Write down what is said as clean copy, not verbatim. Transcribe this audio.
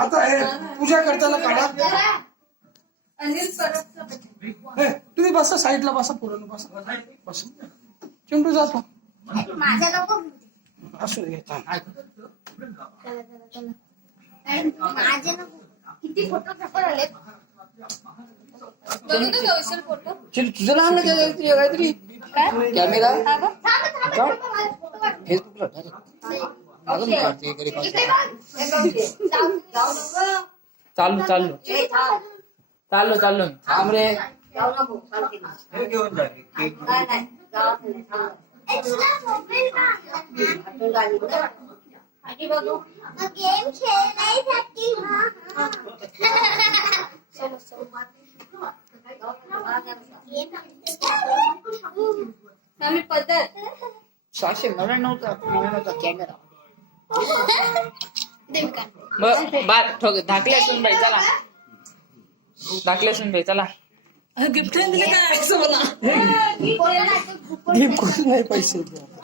आता हे पूजा करताना काढा. तुम्ही बसा साईडला बसा. पूर्ण बसा बसा. चिंटू जातो असू दे. किती फोटो आले. फोटो तुझं नाव नाही काहीतरी कॅमेरा फेसबुकला चालू चालू चाललो चाललो थांब रे. घेऊन जा गेम खेळण्यासाठी आम्ही पद्धत 699चा कॅमेरा. धाकले असून बाई चला. धाकले असून बाई चला. गिफ्ट दिले काय नाही पैसे.